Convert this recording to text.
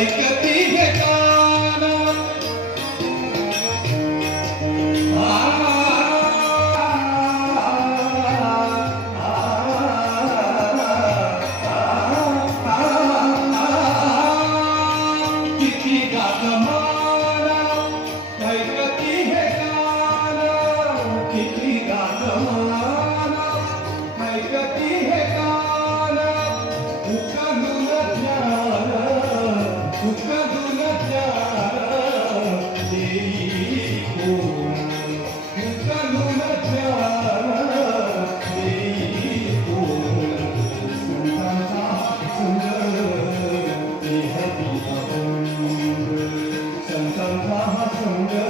ऐकती हे कान किती गागमान ऐकती हे कान किती गागमान ऐकती हे कान उकलून ज्ञान उकलून ज्ञान देई कोण उकलून ज्ञान देई कोण संतांचा सुंदर देह दिला संतांचा सुंदर